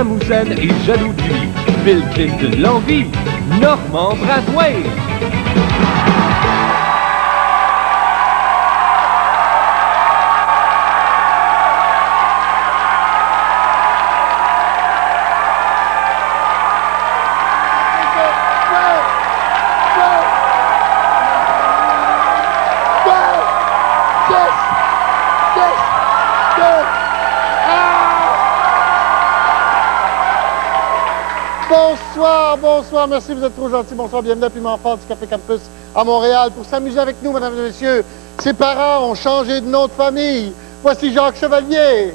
Rasmussen est jaloux de lui. Bill Clinton l'envie. Normand Braswell. Bonsoir, bonsoir, merci, vous êtes trop gentils. Bonsoir, bienvenue à Piment Fort du Café Campus à Montréal pour s'amuser avec nous, mesdames et messieurs. Ses parents ont changé de nom de famille. Voici Jacques Chevalier.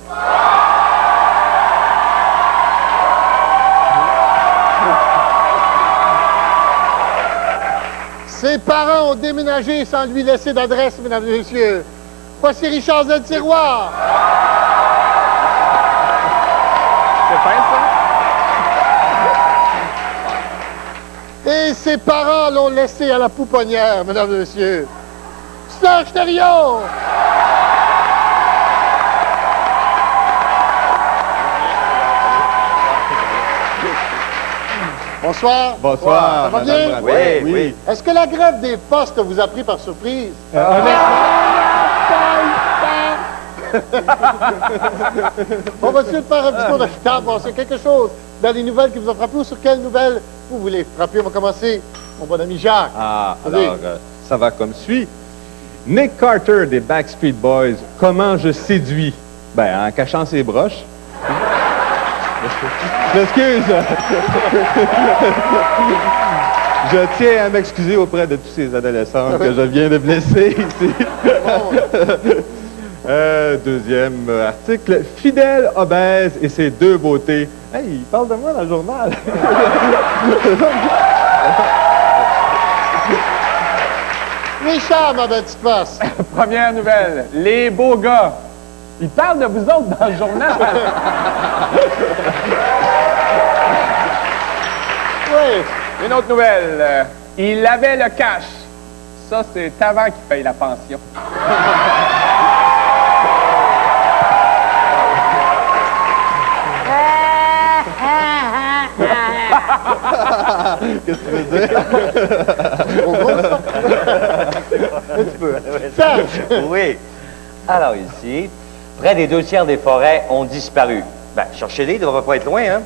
Ses parents ont déménagé sans lui laisser d'adresse, mesdames et messieurs. Voici Richard Z. Sirois. C'est fin, ça? Et ses parents l'ont laissé à la pouponnière, mesdames et messieurs. Serge Thériault! Bonsoir. Bonsoir. Ça va bien? Oui, oui. Est-ce que la grève des postes vous a pris par surprise? On va essayer de faire un petit tour de table. Bon, c'est quelque chose dans les nouvelles qui vous ont frappé ou sur quelles nouvelles vous voulez frapper? On va commencer, mon bon ami Jacques. Ah, Vas-y. alors, ça va comme suit. Nick Carter des Backstreet Boys, comment je séduis? Ben, en cachant ses broches. Je m'excuse. Je tiens à m'excuser auprès de tous ces adolescents que je viens de blesser ici. Deuxième article. Fidèle, obèse et ses deux beautés. Hey, il parle de moi dans le journal. Richard, ma belle petite face. Première nouvelle, les beaux gars. Ils parlent de vous autres dans le journal. Oui. Une autre nouvelle, il avait le cash. Ça, c'est avant qu'il paye la pension. Qu'est-ce que tu veux dire? Un petit peu. Serge. Oui. Alors ici, près des 2 tiers des forêts ont disparu. Ben, cherchez-les, ils ne doivent pas être loin, hein?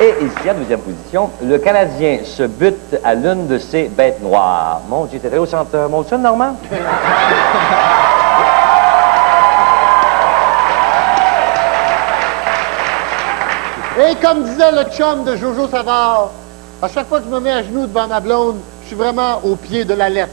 Et ici, en deuxième position, le Canadien se bute à l'une de ses bêtes noires. Mon Dieu, t'es allé au centre Molson, Normand? Et comme disait le chum de Jojo Savard, à chaque fois que je me mets à genoux devant ma blonde, je suis vraiment au pied de la lettre.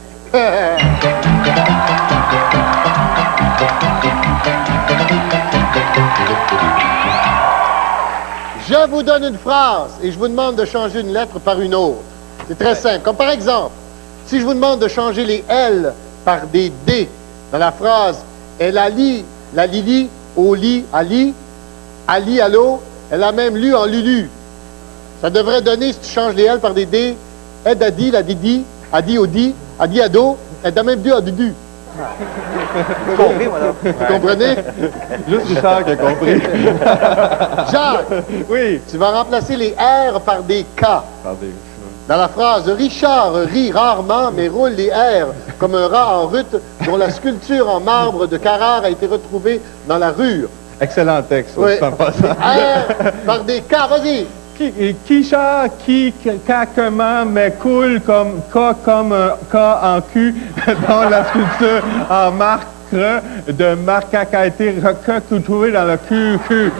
Je vous donne une phrase et je vous demande de changer une lettre par une autre. C'est très simple. Comme par exemple, si je vous demande de changer les L par des D dans la phrase « Elle a lit, la Lili, au lit, Ali, Ali, allô, elle a même lu en Lulu ». Ça devrait donner, si tu changes les L par des D, « Ed a dit, la Didi, a dit au dit, a dit ado, elle a même dit à Dudu ». J'ai compris, moi, là. Vous comprenez? Juste Richard qui a compris. Jacques, Oui. tu vas remplacer les R par des K. Attendez. Dans la phrase, Richard rit rarement, mais roule les R comme un rat en rut, dont la sculpture en marbre de Carrare a été retrouvée dans la rue. Excellent texte, Oui. sans passant. R par des K, vas-y. Qui chante, qui, comment, mais cool comme un K en cul dans la sculpture en marque de marque qui a été retrouvée dans le cul. OK.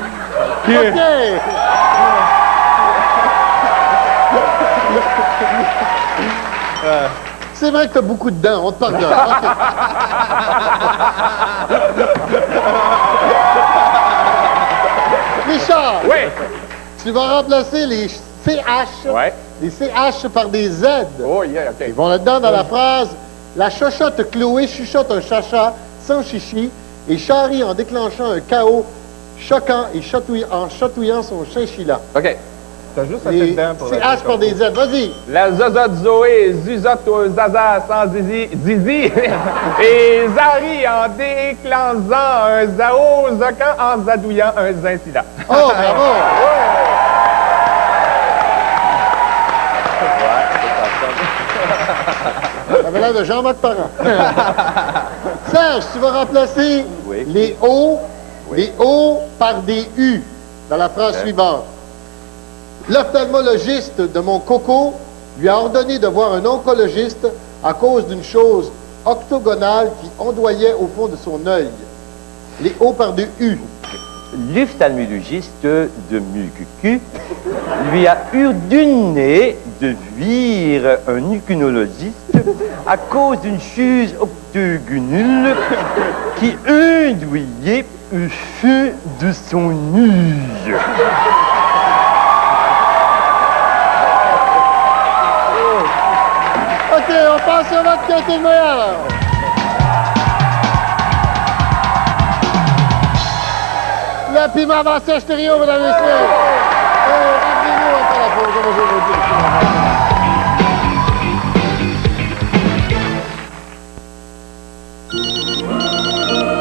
C'est vrai que t'as beaucoup de dents, on te pardonne. OK. Richard, Oui. tu vas remplacer les CH, Ouais. les CH par des Z. Oh, yeah, OK. Ils vont là-dedans dans la phrase « La chochotte Chloé chuchote un chacha sans chichi et charrie en déclenchant un chaos choquant et en chatouillant son chinchilla. OK. » T'as juste Les- assez de dents pour C'est la H par des Z. Vas-y. La zozote Zoé, zuzote au zaza sans zizi, zizi. Et Zari en déclenchant un zao, zocan en zadouillant un zincident. Oh, bravo! Ça avait l'air de Jean-Marc Parent. Serge, tu vas remplacer Oui. les O par des U dans la phrase suivante. L'ophtalmologiste de mon coco lui a ordonné de voir un oncologiste à cause d'une chose octogonale qui ondoyait au fond de son œil. Les O par des U. L'ophtalmologiste de Mucucu lui a ordonné de voir un oculologiste à cause d'une chose octogonale qui ondoyait au fond de son œil. OK, on passe au vote qui a été le meilleur. Le piment avancé stéréo, mesdames et messieurs. Rappelez-nous après la pause. On va jouer au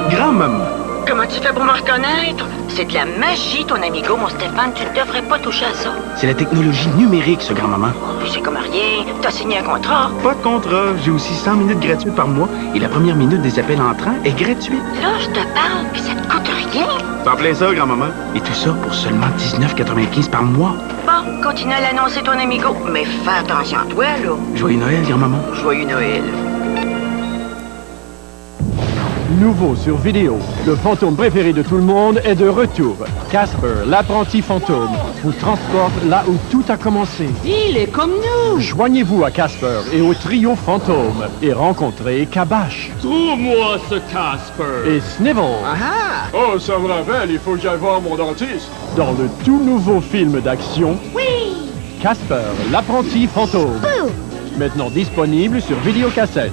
Grand-maman, Comment tu fais pour me reconnaître? C'est de la magie, ton amigo, mon Stéphane. Tu ne devrais pas toucher à ça. c'est la technologie numérique, ce grand-maman. Oh, c'est comme rien. T'as signé un contrat. Pas de contrat, j'ai aussi 100 minutes gratuites par mois et la première minute des appels entrants est gratuite. Là, je te parle, puis ça te coûte rien. T'en plein ça, grand-maman. Et tout ça pour seulement 19,95 par mois. Bon, continue à l'annoncer, ton amigo. Mais fais attention à toi, là. Joyeux Noël, grand-maman. Joyeux Noël. Nouveau sur vidéo, le fantôme préféré de tout le monde est de retour. Casper, l'apprenti fantôme, vous transporte là où tout a commencé. Il est comme nous. Joignez-vous à Casper et au trio fantôme et rencontrez Kabash Trouve-moi ce Casper. et Snivel Oh, ça me rappelle, il faut que j'aille voir mon dentiste. dans le tout nouveau film d'action Casper, l'apprenti fantôme. Maintenant disponible sur vidéocassette.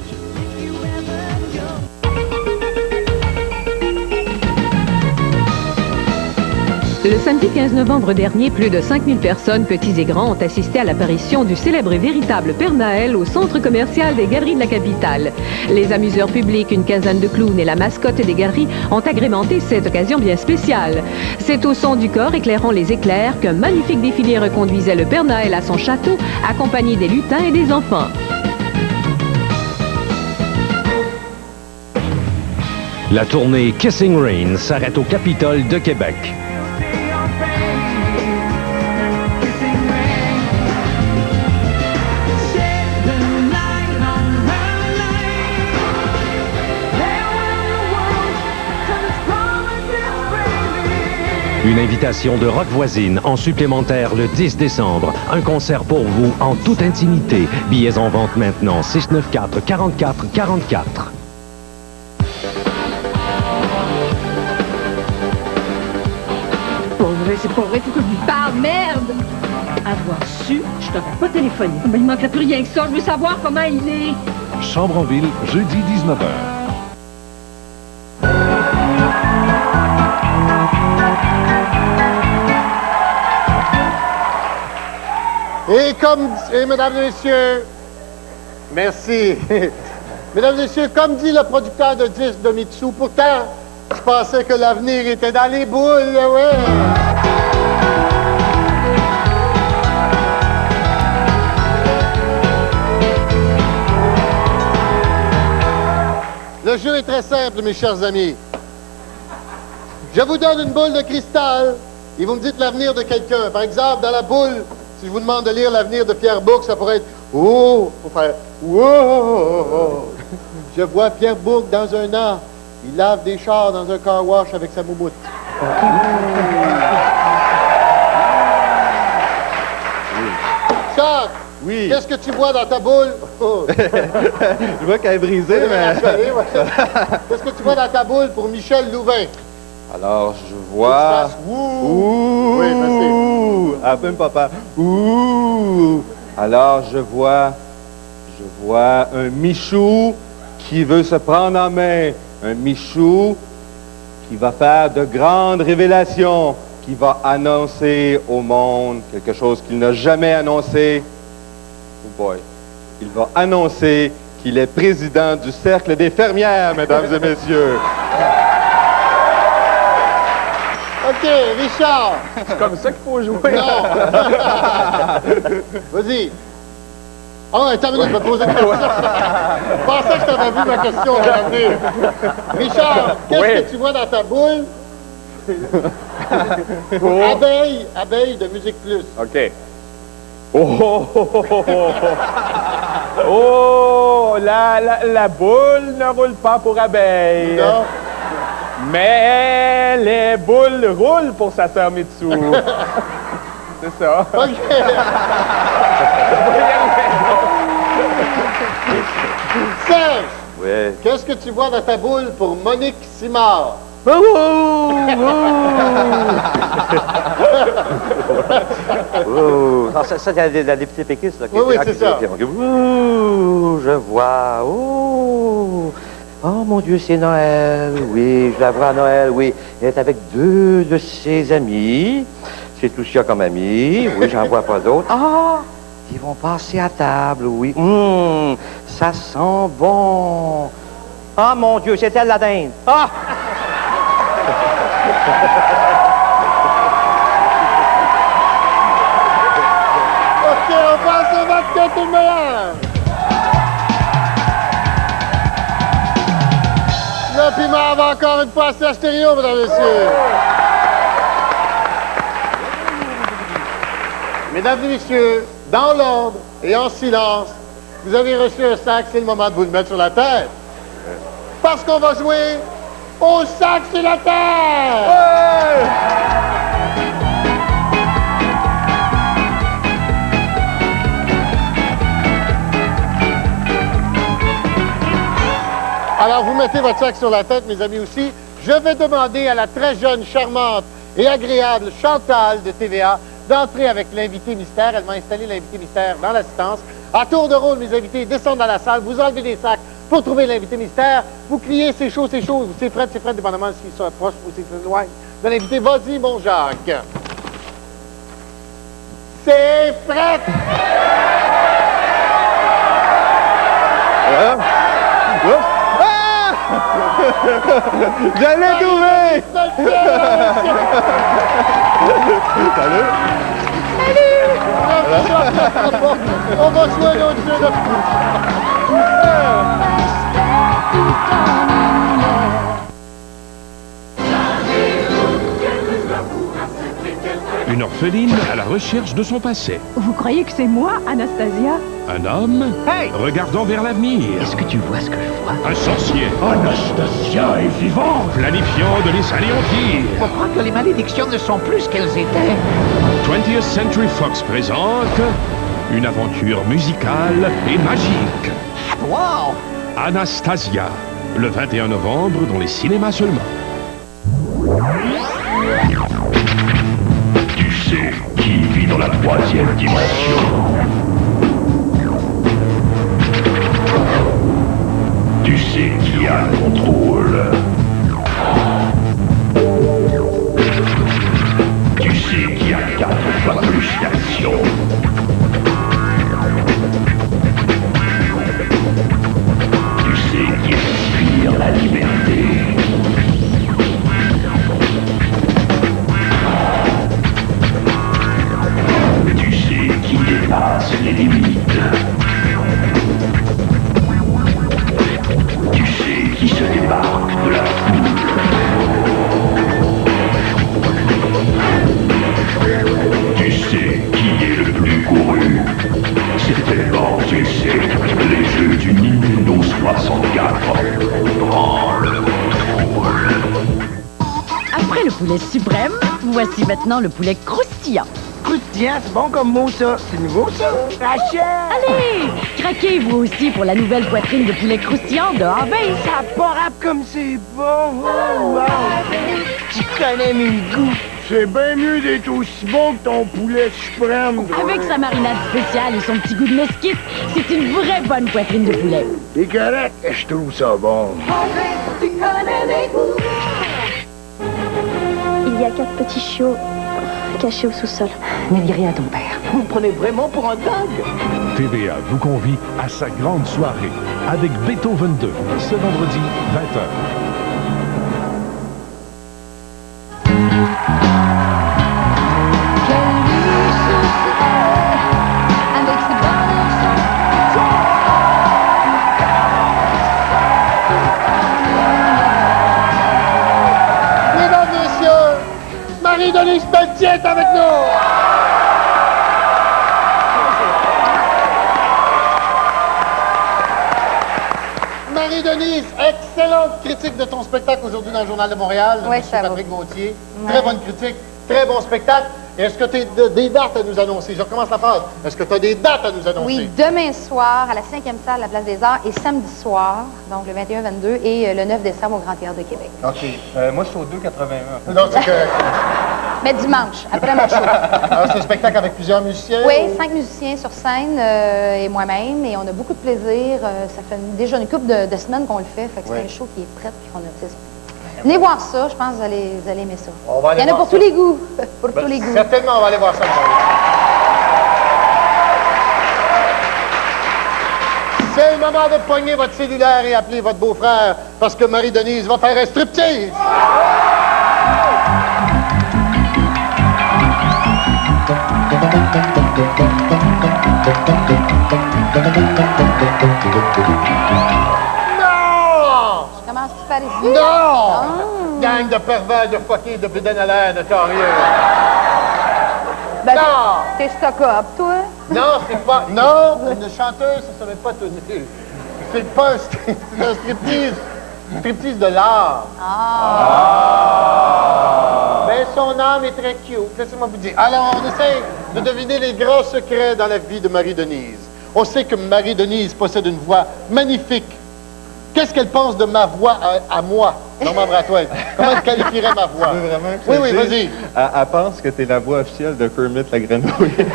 Le samedi 15 novembre dernier, plus de 5000 personnes, petits et grands, ont assisté à l'apparition du célèbre et véritable Père Noël au centre commercial des Galeries de la capitale. Les amuseurs publics, une quinzaine de clowns et la mascotte des galeries ont agrémenté cette occasion bien spéciale. C'est au son du corps éclairant les éclairs qu'un magnifique défilé reconduisait le Père Noël à son château, accompagné des lutins et des enfants. La tournée Kissing Rain s'arrête au Capitole de Québec. Une invitation de Rock Voisine en supplémentaire le 10 décembre. Un concert pour vous en toute intimité. Billets en vente maintenant. 694 44 44. C'est pas vrai, faut que je lui parle, merde! Avoir su, je t'aurais pas téléphoné. Ben, il manquerait plus rien que ça, je veux savoir comment il est. Chambre en ville, jeudi 19h. Et mesdames et messieurs, merci. Mesdames et messieurs, comme dit le producteur de disques de Mitsu, pourtant, je pensais que l'avenir était dans les boules, ouais. Le jeu est très simple, mes chers amis. Je vous donne une boule de cristal et vous me dites l'avenir de quelqu'un. Par exemple, dans la boule, si je vous demande de lire l'avenir de Pierre Bourque, ça pourrait être « Oh! » Faut faire « Wow! » Je vois Pierre Bourque dans un an. Il lave des chars dans un car wash avec sa moumoute. Jacques! Oui. Qu'est-ce que tu vois dans ta boule? Oh. Je vois qu'elle est brisée, mais... Qu'est-ce que tu vois dans ta boule pour Michel Louvain? Alors, je Faut que tu vois... fasses Ouh! Ouh! Oui, merci. Appelle papa. Ouh! Alors, je vois un Michou qui veut se prendre en main. Un Michou qui va faire de grandes révélations, qui va annoncer au monde quelque chose qu'il n'a jamais annoncé. Oh boy. Il va annoncer qu'il est président du Cercle des fermières, mesdames et messieurs. OK, Richard. C'est comme ça qu'il faut jouer. Non. Vas-y. Ah, attends une minute, je vais poser une question. Je pensais que je t'avais vu ma question à l'avenir. Richard, qu'est-ce que tu vois dans ta boule? Abeille de Musique Plus. OK. Oh, la boule ne roule pas pour abeille. Non. Mais les boules roulent pour sa sœur Mitsu. C'est ça. OK. Serge, Oui. qu'est-ce que tu vois dans ta boule pour Monique Simard? Oh, non, ça c'est la députée péquiste. Là, Oui, oui, c'est ça. Oh, je vois. Oh, mon Dieu, c'est Noël. Oui, je la vois à Noël, oui. Elle est avec 2 de ses amis. C'est tout ce qu'il y a comme amis. Oui, j'en vois pas d'autres. Ah, ils vont passer à table, oui. Ça sent bon. Ah, mon Dieu, c'est elle la dinde. Ah! OK, on passe au vote de tout le meilleur. Le piment va encore une fois Serge Thériault, mesdames et messieurs. Mesdames et messieurs, dans l'ordre et en silence, vous avez reçu un sac, c'est le moment de vous le mettre sur la tête. Parce qu'on va jouer au sac sur la tête! Alors, vous mettez votre sac sur la tête, mes amis aussi. Je vais demander à la très jeune, charmante et agréable Chantal de TVA d'entrer avec l'invité mystère. Elle m'a installé l'invité mystère dans l'assistance. À tour de rôle, mes invités descendent dans la salle, vous enlevez des sacs pour trouver l'invité mystère. Vous criez « c'est chaud, c'est chaud » ou « c'est frais, dépendamment s'ils sont proches ou s'ils s'éloignent de l'invité. Vas-y, mon Jacques. C'est frais! J'allais trouver! Salut! On va jouer un autre jeu de... Une orpheline à la recherche de son passé. Vous croyez que c'est moi, Anastasia? Un homme regardant vers l'avenir. Est-ce que tu vois ce que je vois? Un sorcier. Anastasia est vivante. Planifiant de les anéantir. Je crois que les malédictions ne sont plus ce qu'elles étaient. 20th Century Fox présente une aventure musicale et magique. Wow! Anastasia, le 21 novembre dans les cinémas seulement. Tu sais qui vit dans la 3e dimension. Tu sais qui a le contrôle. Tu sais qui a 4 fois plus d'action. Tu sais qui respire la liberté. Tu sais qui dépasse les limites. Tu sais qui se débarque de la foule. Tu sais qui est le plus couru. C'est tellement tu sais les jeux du Nintendo 64. Prends le contrôle. Après le poulet suprême, voici maintenant le poulet croustillant. Croustillant, c'est bon comme mot, ça. C'est nouveau, ça. Achète! Allez, craquez vous aussi pour la nouvelle poitrine de poulet croustillant de AB. Ça part comme c'est bon. Oh, wow. Tu connais mes goûts. C'est bien mieux d'être aussi bon que ton poulet suprême. Avec sa marinade spéciale et son petit goût de mesquite, c'est une vraie bonne poitrine de poulet. C'est correct, je trouve ça bon. Il y a 4 petits chiots caché au sous-sol. Ne dis rien à ton père. Vous me prenez vraiment pour un dingue? TVA vous convie à sa grande soirée avec Beethoven 2, ce vendredi 20h. Mesdames, messieurs, Marie-Denise Pelletier est avec nous. Marie-Denise, excellente critique de ton spectacle aujourd'hui dans le Journal de Montréal. Oui, Monsieur ça va. Patrick Gauthier. Ouais. Très bonne critique, très bon spectacle. Et est-ce que tu as des dates à nous annoncer? Je recommence la phrase. Est-ce que tu as des dates à nous annoncer? Oui, demain soir à la 5e salle de la Place des Arts et samedi soir, donc le 21-22 et le 9 décembre au Grand Théâtre de Québec. OK. Moi, je suis au 2,81. Non, c'est correct. Mais dimanche, après mon show. Alors, c'est un spectacle avec plusieurs musiciens? Oui, ou- 5 musiciens sur scène et moi-même, et on a beaucoup de plaisir. Ça fait déjà une couple de semaines qu'on le fait, fait que Oui. c'est un show qui est prêt puis qu'on a. C'est ça. Venez voir ça, je pense que vous allez aimer ça. On va aller Il y en a voir pour ça. tous les goûts. Pour Ben, tous les goûts. certainement, on va aller voir ça. C'est le moment de pogner votre cellulaire et appeler votre beau-frère parce que Marie-Denise va faire un striptease. Non! Je commence par ici. Non! Gang de pervers, de fuckers, de bédaine à l'air, de carrière. Ben, Non! T'es stock-up, toi? Non, c'est pas... Non, une chanteuse, ça ne savait pas tenir. C'est pas un, c'est un striptease. Striptease de l'art. Ben, son âme est très cute. Laissez-moi vous dire. Alors, on essaie de deviner les grands secrets dans la vie de Marie-Denise. On sait que Marie-Denise possède une voix magnifique. Qu'est-ce qu'elle pense de ma voix à moi, Normand Brathwaite? Comment elle qualifierait ma voix? Tu veux vraiment que je Oui, te oui, dise? vas-y. Elle pense que t'es la voix officielle de Kermit la grenouille.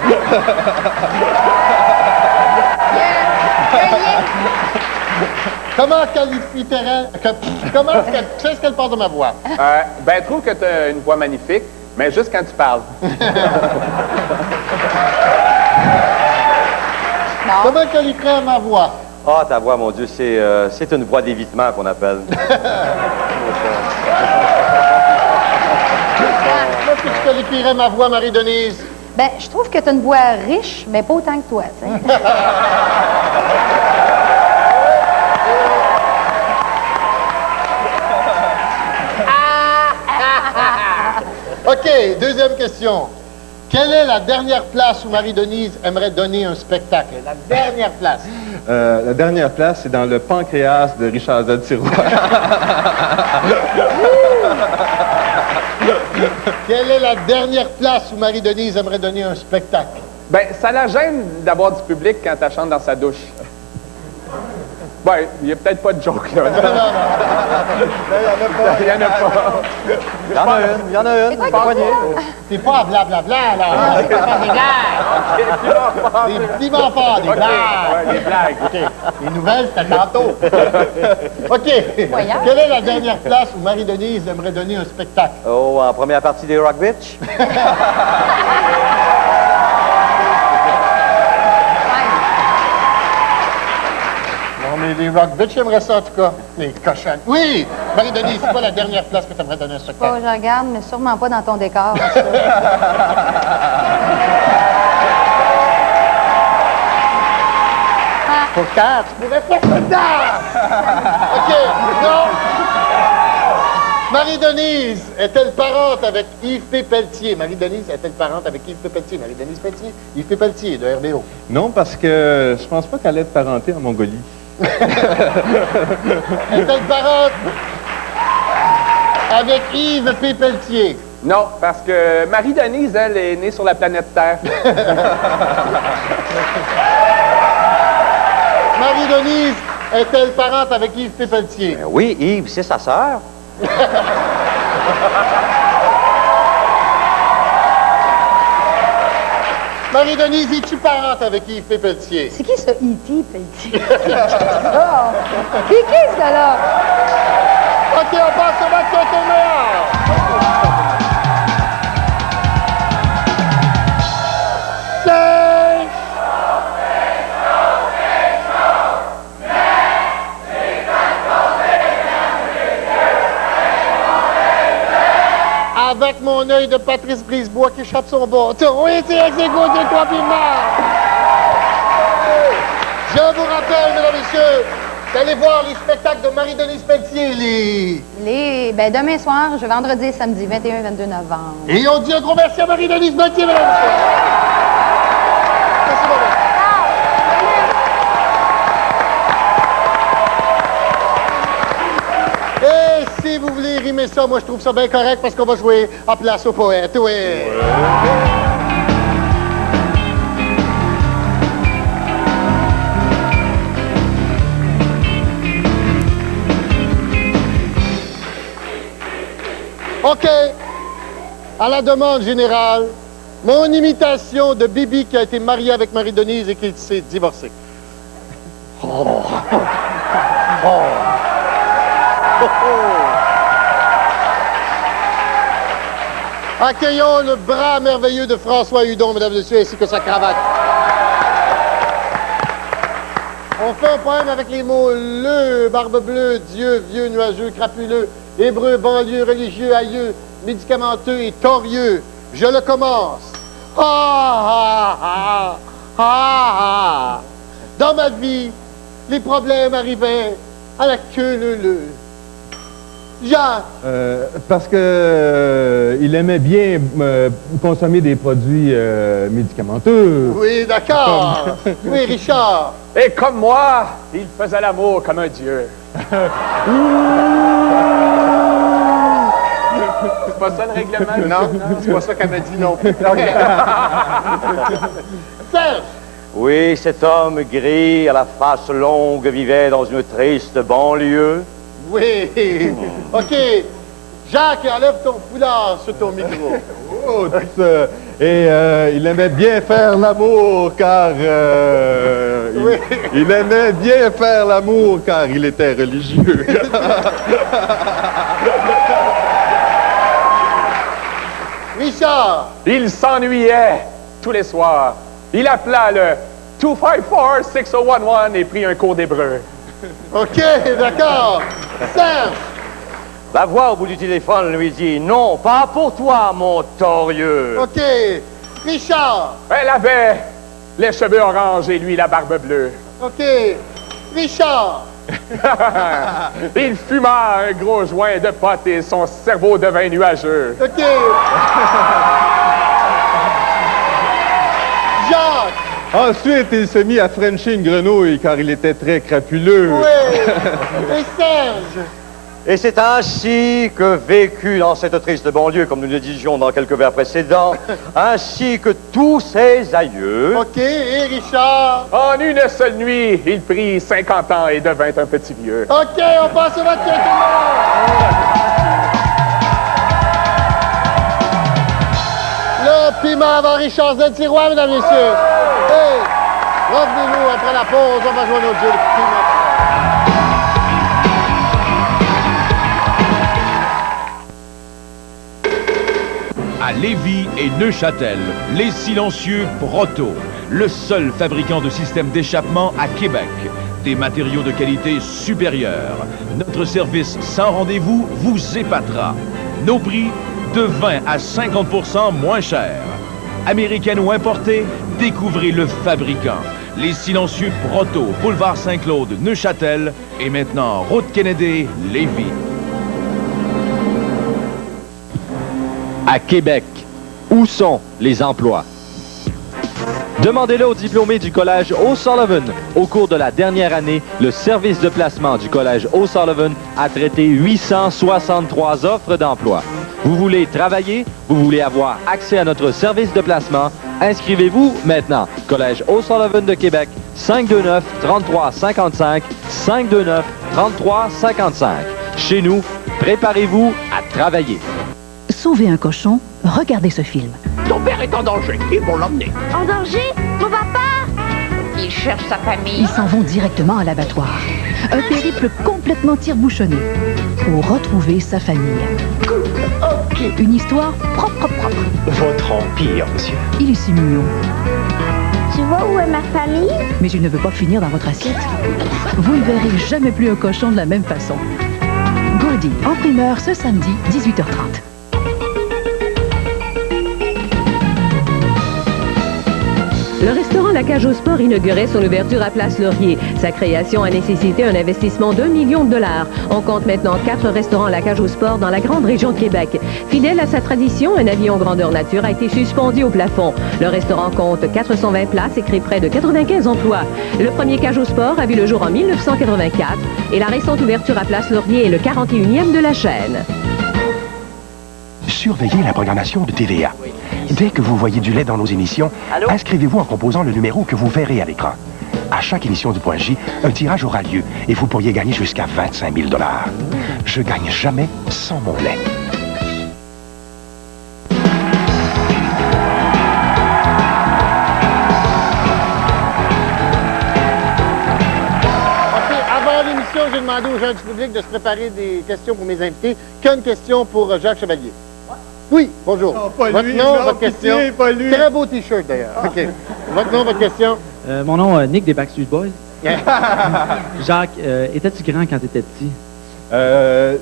Comment qualifierait... Qu'est-ce qu'elle pense de ma voix? Ben, elle trouve que tu as une voix magnifique, mais juste quand tu parles. Comment elle qualifierait ma voix? Ah, ta voix, mon Dieu, c'est une voix d'évitement qu'on appelle. Comment tu qualifierais ma voix, Marie-Denise? Ben, je trouve que t'as une voix riche, mais pas autant que toi, tu sais. OK, deuxième question. Quelle est la dernière place où Marie-Denise aimerait donner un spectacle? La dernière place. La dernière place, c'est dans le pancréas de Richard Z. Sirois. Quelle est la dernière place où Marie-Denise aimerait donner un spectacle? Ben, ça la gêne d'avoir du public quand elle chante dans sa douche. Ben, il n'y a peut-être pas de joke, là. Il y en a pas. Il y en a une, il y en a une. C'est toi qui dis ça? C'est pas blablabla, là. C'est pas des blagues. Des piments forts, des blagues. Ouais, des blagues. OK. Les nouvelles, c'était tantôt. OK. Voyons. Quelle est la dernière place où Marie-Denise aimerait donner un spectacle? Oh, en première partie des Rock Bitch. Non, mais les Rock Bitch aimeraient ça, en tout cas. Les cochonnes. Oui! Marie-Denise, c'est pas la dernière place que tu aimerais donner un Pas, spectacle? je regarde, mais sûrement pas dans ton décor. en tout cas. Pour 4, tu pourrais faire ça dedans! OK, non! Marie-Denise est-elle parente avec Yves P. Pelletier? Marie-Denise est-elle parente avec Yves P. Pelletier? Marie-Denise Pelletier? Yves P. Pelletier, de RBO. Non, parce que je pense pas qu'elle est parentée en Mongolie. Est-elle parente avec Yves P. Pelletier? Non, parce que Marie-Denise, elle, est née sur la planète Terre. Marie-Denise est-elle parente avec Yves P. Pelletier? Ben oui, Yves, c'est sa sœur. Marie-Denise, es-tu parente avec Yves P. Pelletier? C'est qui ce E.T. Pelletier? C'est qui ce gars-là? OK, on passe au match de avec mon œil de Patrice Brisebois qui échappe son bâton. Oui, c'est ex-aequo 2-3 piments. Je vous rappelle, mesdames et messieurs, d'aller voir les spectacles de Marie-Denise Pelletier, demain soir, vendredi et samedi, 21 et 22 novembre. Et on dit un gros merci à Marie-Denise Pelletier, mesdames et messieurs. Merci beaucoup. Et si vous voulez rimer ça, moi je trouve ça bien correct parce qu'on va jouer à Place aux poètes, oui. OK. À la demande générale, mon imitation de Bibi qui a été mariée avec Marie-Denise et qui s'est divorcée. Oh. Oh. Accueillons le bras merveilleux de François Hudon, mesdames et messieurs, ainsi que sa cravate. On fait un poème avec les mots le, barbe bleue, Dieu, vieux, nuageux, crapuleux, hébreu, banlieue, religieux, aïeux, médicamenteux et torieux. Je le commence. Dans ma vie, les problèmes arrivaient à la queue leu-leu. Jacques. Parce que il aimait bien consommer des produits médicamenteux. Oui, d'accord. Oui, Richard. Et comme moi, il faisait l'amour comme un dieu. C'est pas ça le règlement? Non, c'est pas ça qu'elle m'a dit non plus. Serge. Oui, cet homme gris à la face longue vivait dans une triste banlieue. Oui. OK. Jacques, enlève ton foulard sur ton micro. Oh, tout ça. Et il aimait bien faire l'amour car... Oui. il aimait bien faire l'amour car il était religieux. Richard. Il s'ennuyait tous les soirs. Il appela le 254-6011 et prit un cours d'hébreu. OK, d'accord. Serge. La voix au bout du téléphone lui dit « Non, pas pour toi, mon torieux. » OK. Richard. Elle avait les cheveux orange et lui la barbe bleue. OK. Richard. Il fuma un gros joint de potes et son cerveau devint nuageux. OK. Jacques. Ensuite, il se mit à frencher une grenouille car il était très crapuleux. Oui. Et Serge. Et c'est ainsi que vécut dans cette triste banlieue, comme nous le disions dans quelques vers précédents, ainsi que tous ses aïeux. OK, et Richard? En une seule nuit, il prit 50 ans et devint un petit vieux. OK, on passe au vote tout le monde! Le piment avant Richard Z. Sirois, mesdames et messieurs. Hey, revenez-nous après la pause, on va jouer notre jeu de piment. À Lévis et Neuchâtel, les silencieux Proto, le seul fabricant de systèmes d'échappement à Québec. Des matériaux de qualité supérieure. Notre service sans rendez-vous vous épatera. Nos prix, de 20 à 50% moins chers. Américaine ou importée, découvrez le fabricant. Les silencieux Proto, boulevard Saint-Claude, Neuchâtel et maintenant route Kennedy, Lévis. À Québec, où sont les emplois? Demandez-le aux diplômés du Collège O'Sullivan. Au cours de la dernière année, le service de placement du Collège O'Sullivan a traité 863 offres d'emploi. Vous voulez travailler? Vous voulez avoir accès à notre service de placement? Inscrivez-vous maintenant. Collège O'Sullivan de Québec, 529-3355, 529-3355. Chez nous, préparez-vous à travailler. Sauver un cochon, regardez ce film. Ton père est en danger, ils vont l'emmener. En danger? Mon papa? Il cherche sa famille. Ils s'en vont directement à l'abattoir. Un périple complètement tire-bouchonné pour retrouver sa famille. Une histoire propre. Votre empire, monsieur. Il est si mignon. Tu vois où est ma famille? Mais il ne veut pas finir dans votre assiette. Vous ne verrez jamais plus un cochon de la même façon. Gordy, en primeur, ce samedi, 18h30. Le restaurant La Cage au Sport inaugurait son ouverture à Place Laurier. Sa création a nécessité un investissement d'1 million de dollars. On compte maintenant 4 restaurants La Cage au Sport dans la grande région de Québec. Fidèle à sa tradition, un avion grandeur nature a été suspendu au plafond. Le restaurant compte 420 places et crée près de 95 emplois. Le premier Cage au Sport a vu le jour en 1984 et la récente ouverture à Place Laurier est le 41e de la chaîne. Surveillez la programmation de TVA. Dès que vous voyez du lait dans nos émissions, inscrivez-vous en composant le numéro que vous verrez à l'écran. À chaque émission du Point J, un tirage aura lieu et vous pourriez gagner jusqu'à 25 000 $. Je gagne jamais sans mon lait. Avant l'émission, j'ai demandé aux gens du public de se préparer des questions pour mes invités. Qu'une question pour Jacques Chevalier. Oui, bonjour. Non, pas votre lui, nom, non, votre pitié, question. pas lui. Très beau T-shirt, d'ailleurs. OK. Votre nom, votre question. Mon nom, Nick des Backstreet Boys. Jacques, étais-tu grand quand t'étais petit?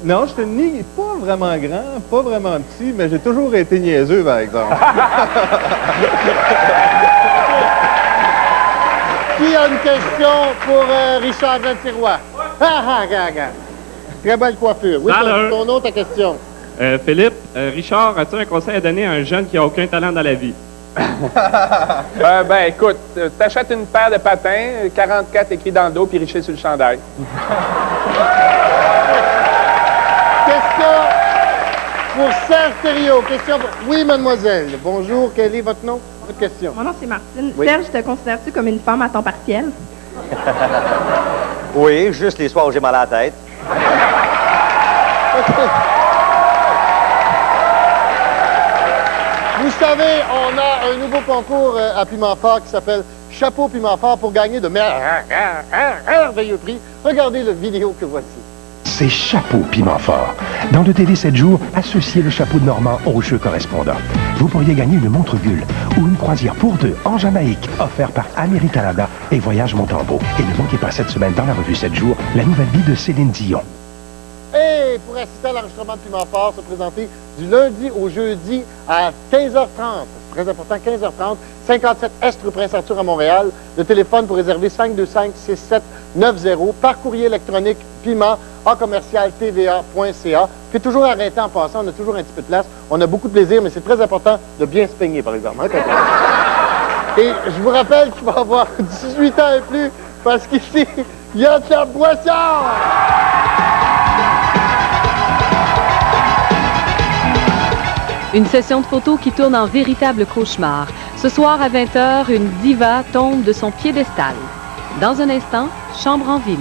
Non, je ni pas vraiment grand, pas vraiment petit, mais j'ai toujours été niaiseux, par exemple. Qui a une question pour Richard Tiroir? Très belle coiffure. Oui, ton nom, ta question. Philippe, Richard, as-tu un conseil à donner à un jeune qui n'a aucun talent dans la vie? Ben, écoute, t'achètes une paire de patins, 44 écrit dans le dos, puis Richer sur le chandail. Question pour Serge Thériault. Question pour... Oui, mademoiselle. Bonjour, quel est votre nom? Votre question. Mon nom, c'est Martine. Oui. Serge, te considères-tu comme une femme à temps partiel? Oui, juste les soirs où j'ai mal à la tête. Vous savez, on a un nouveau concours à Piment Fort qui s'appelle Chapeau Piment Fort pour gagner de merveilleux prix. Regardez la vidéo que voici. C'est Chapeau Piment Fort. Dans le TV 7 jours, associez le chapeau de Normand au jeu correspondant. Vous pourriez gagner une montre Gull ou une croisière pour 2 en Jamaïque, offert par Américanada et Voyage Montembeau. Et ne manquez pas cette semaine dans la revue 7 jours, la nouvelle vie de Céline Dion. Et pour assister à l'enregistrement de Piment Fort, se présenter du lundi au jeudi à 15h30. C'est très important, 15h30, 57 Est rue Prince-Arthur à Montréal. Le téléphone pour réserver 525-6790 par courrier électronique piment@tva.ca. Puis toujours arrêté en passant, on a toujours un petit peu de place. On a beaucoup de plaisir, mais c'est très important de bien se peigner, par exemple. Hein, et je vous rappelle qu'il va y avoir 18 ans et plus, parce qu'ici, il y a de la boisson! Une session de photos qui tourne en véritable cauchemar. Ce soir à 20h, une diva tombe de son piédestal. Dans un instant, Chambre en ville.